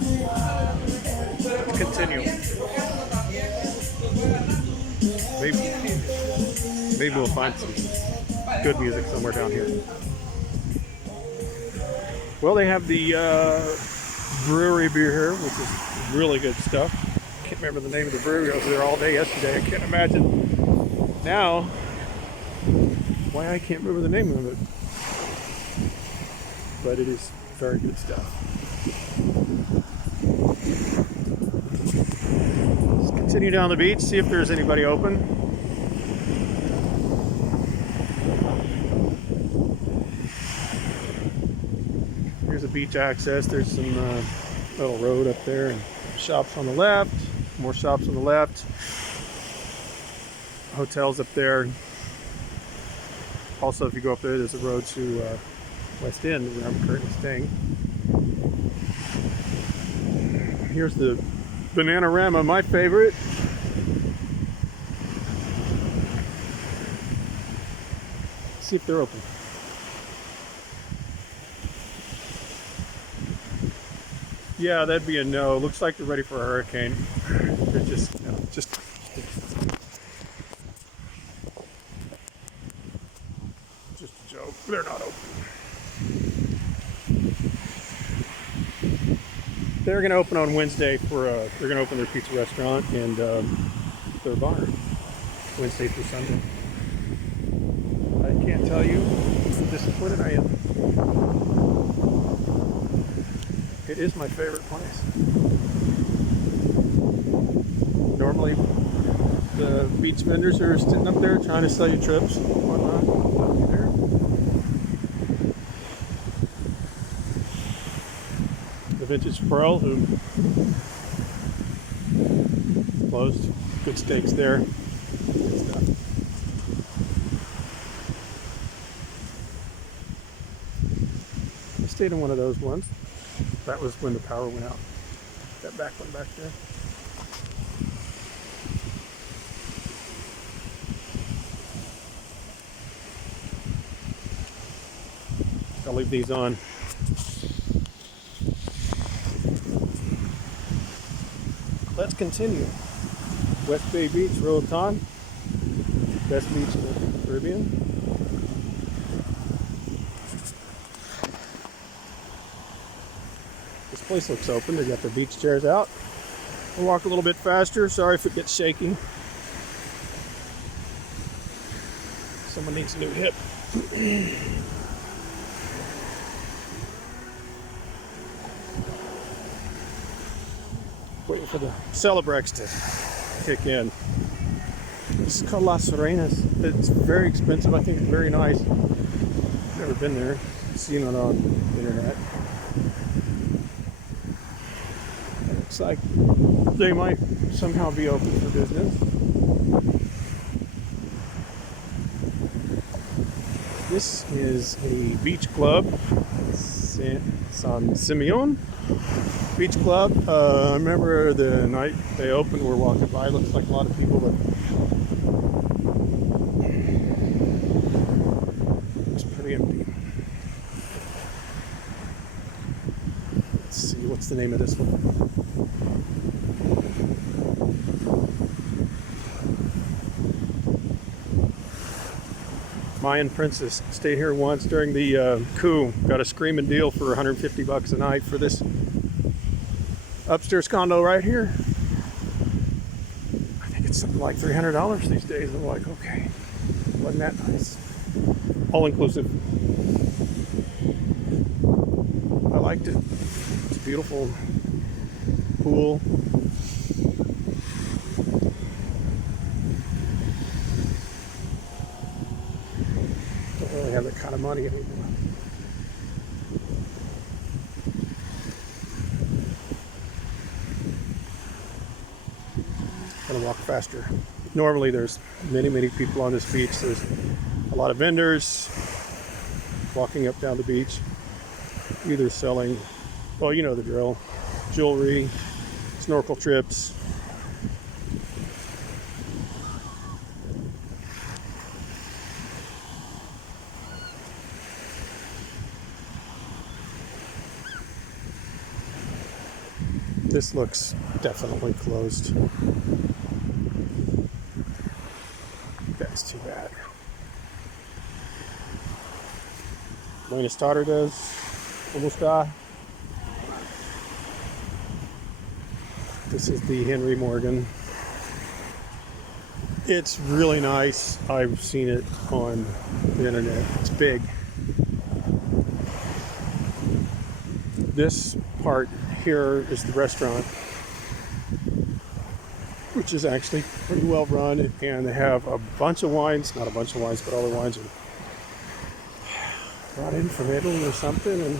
Let's continue. Maybe we'll find some good music somewhere down here. Well, they have the brewery beer here, which is really good stuff. Can't remember the name of the brewery. I was there all day yesterday. I can't imagine now why I can't remember the name of it. But it is very good stuff. Let's continue down the beach, see if there's anybody open. Here's the beach access. There's some little road up there and shops on the left. More shops on the left. Hotels up there. Also, if you go up there, there's a road to West End where I'm currently staying. Here's the Bananarama, my favorite. Let's see if they're open. Yeah, that'd be a no. Looks like they're ready for a hurricane. They're just a joke. They're not open. They're going to open on Wednesday for they're going to open their pizza restaurant and their bar Wednesday through Sunday. I can't tell you how disappointed I am. It is my favorite place. Normally, the beach vendors are sitting up there trying to sell you trips and whatnot. Nothing there. The Vintage Pearl, who closed. Good steaks there. Good stuff. I stayed in one of those ones. That was when the power went out. That back one back there. I'll leave these on. Let's continue. West Bay Beach, Roatan. Best beach in the Caribbean. This place looks open. They got their beach chairs out. I'll walk a little bit faster. Sorry if it gets shaky. Someone needs a new hip. Waiting for the Celebrex to kick in. This is called Las Serenas. It's very expensive. I think it's very nice. Never been there. Seen it on the internet. It looks like they might somehow be open for business. This is a beach club, San Simeon Beach Club. I remember the night they opened, we were walking by. Looks like a lot of people, but it's pretty empty. Let's see, what's the name of this one? Mayan Princess. Stayed here once during the coup. Got a screaming deal for 150 bucks a night for this upstairs condo right here. I think it's something like $300 these days. I'm like, okay, wasn't that nice? All inclusive. I liked it. It's a beautiful pool. Don't really have that kind of money anymore. Gonna walk faster. Normally there's many people on this beach. There's a lot of vendors walking up down the beach, either selling, well, you know the drill, jewelry, snorkel trips. This looks definitely closed. That's too bad. Buenas tardes. ¿Cómo está? This is the Henry Morgan. It's really nice. I've seen it on the internet. It's big. This part here is the restaurant, which is actually pretty well run, and they have a bunch of wines, not a bunch of wines, but all the wines are brought in from Italy or something, and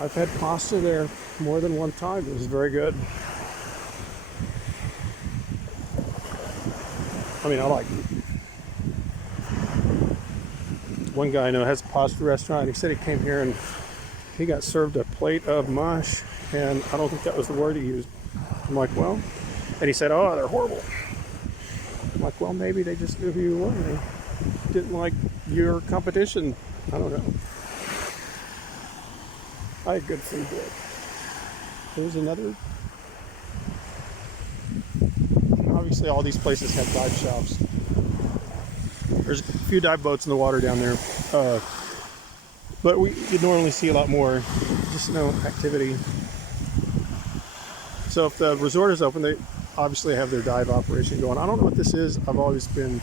I've had pasta there more than one time. It was very good. I mean, I like it. One guy I know has a pasta restaurant. He said he came here and he got served a plate of mush, and I don't think that was the word he used. I'm like, well, and he said, oh, they're horrible. I'm like, well, maybe they just knew who you were. They didn't like your competition. I don't know. I had good food there. There's another. Obviously, all these places have dive shops. There's a few dive boats in the water down there. But you normally see a lot more, just no activity. So if the resort is open, they obviously have their dive operation going. I don't know what this is. I've always been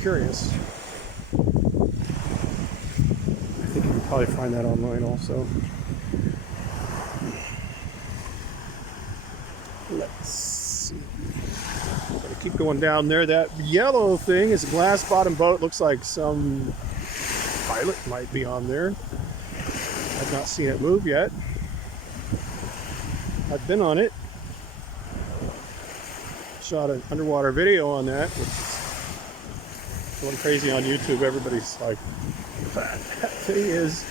curious. I think you can probably find that online also. Let's see. Gotta keep going down there. That yellow thing is a glass bottom boat. Looks like some pilot might be on there. I've not seen it move yet. I've been on it. Shot an underwater video on that, which is going crazy on YouTube. Everybody's like, that thing is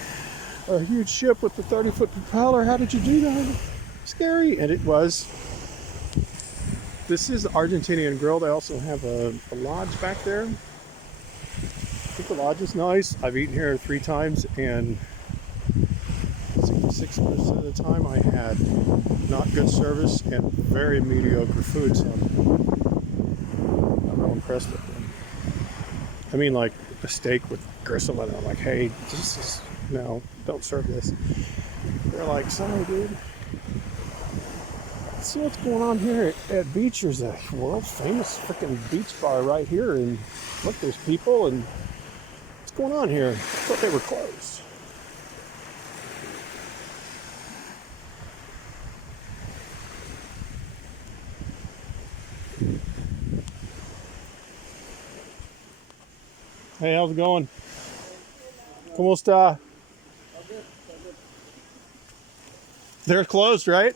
a huge ship with the 30-foot propeller. How did you do that? Scary. And it was. This is the Argentinian Grill. They also have a lodge back there. I think the lodge is nice. I've eaten here 3 times, and 6% of the time I had not good service and very mediocre food. So I'm not impressed with them. I mean, like a steak with gristle in it. I'm like, hey, no, don't serve this. They're like, sorry, dude. See what's going on here at beach. There's a world famous freaking beach bar right here, and look, there's people, and what's going on here? I thought they were closed. Hey, how's it going? ¿Cómo está? They're closed, right?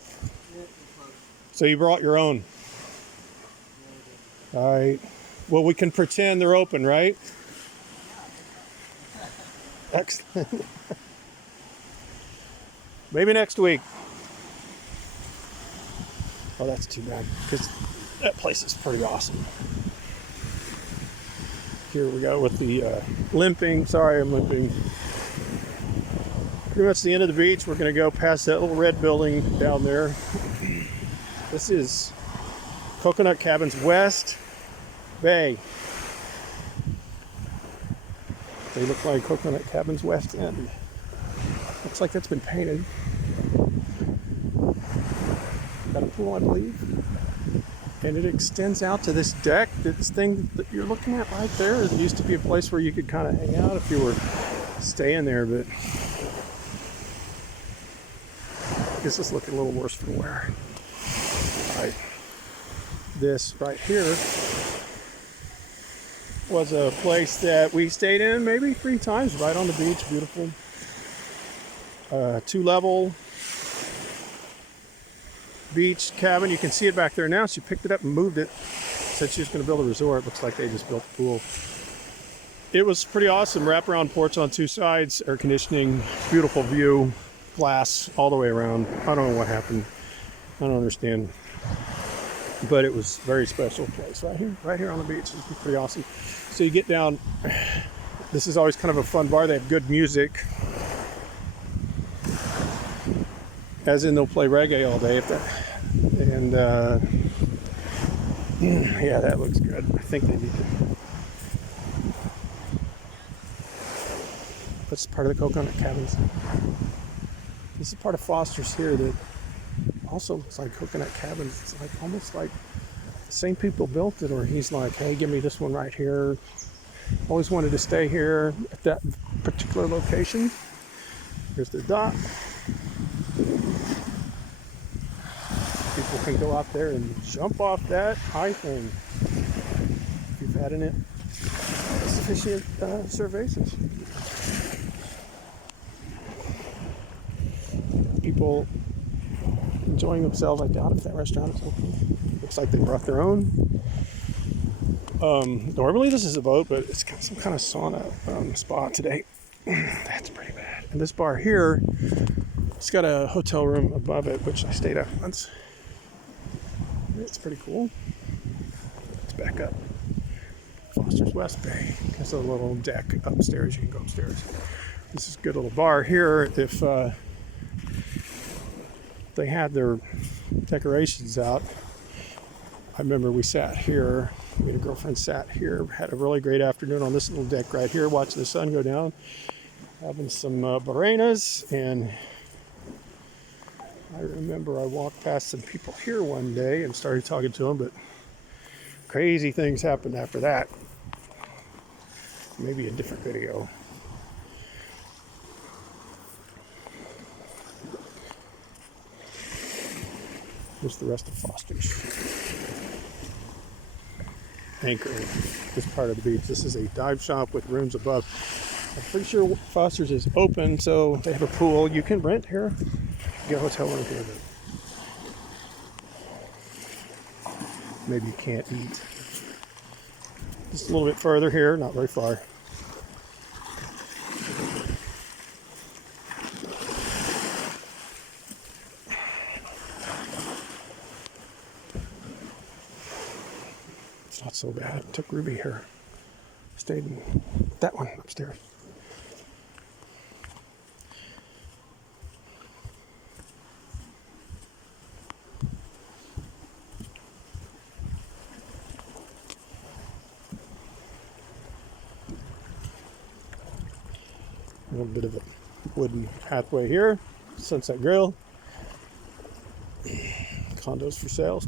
So you brought your own. All right. Well, we can pretend they're open, right? Excellent. Maybe next week. Oh, that's too bad, because that place is pretty awesome. Here we go with the limping. Sorry, I'm limping. Pretty much the end of the beach. We're going to go past that little red building down there. This is Coconut Cabins West Bay. They look like Coconut Cabins West End. Looks like that's been painted. Got a pool, I believe. And it extends out to this deck. This thing that you're looking at right there. It used to be a place where you could kind of hang out if you were staying there, but I guess it's looking a little worse for wear. Right. This right here was a place that we stayed in maybe 3 times, right on the beach. Beautiful. 2-level beach cabin. You can see it back there now. She picked it up and moved it. Said she was going to build a resort. Looks like they just built a pool. It was pretty awesome. Wraparound porch on 2 sides, air conditioning, beautiful view, glass all the way around. I don't know what happened. I don't understand. But it was a very special place right here on the beach. It's pretty awesome. So you get down This is always kind of a fun bar. They have good music. As in, they'll play reggae all day. And yeah, that looks good. I think they need to. That's part of the coconut cabins. This is part of Foster's here that also looks like coconut cabins. It's like almost like the same people built it, or he's like, hey, give me this one right here. Always wanted to stay here at that particular location. Here's the dock. People can go out there and jump off that high thing if you've had sufficient reservations. People enjoying themselves. I doubt if that restaurant is open. Looks like they brought their own. Normally this is a boat, but it's got some kind of sauna spa today. That's pretty bad. And this bar here, it's got a hotel room above it, which I stayed at once. It's pretty cool. Let's back up. Foster's West Bay. There's a little deck upstairs. You can go upstairs. This is a good little bar here. If they had their decorations out, I remember we sat here. Me and a girlfriend sat here, had a really great afternoon on this little deck right here, watching the sun go down, having some Barenas. And I remember I walked past some people here one day and started talking to them, but crazy things happened after that. Maybe a different video. Here's the rest of Foster's. Anchor, this part of the beach. This is a dive shop with rooms above. I'm pretty sure Foster's is open, so they have a pool. You can rent here. Get a hotel room here, but maybe you can't eat. Just a little bit further here, not very far. It's not so bad. I took Ruby here. Stayed in that one upstairs. A little bit of a wooden pathway here. Sunset Grill. Condos for sale.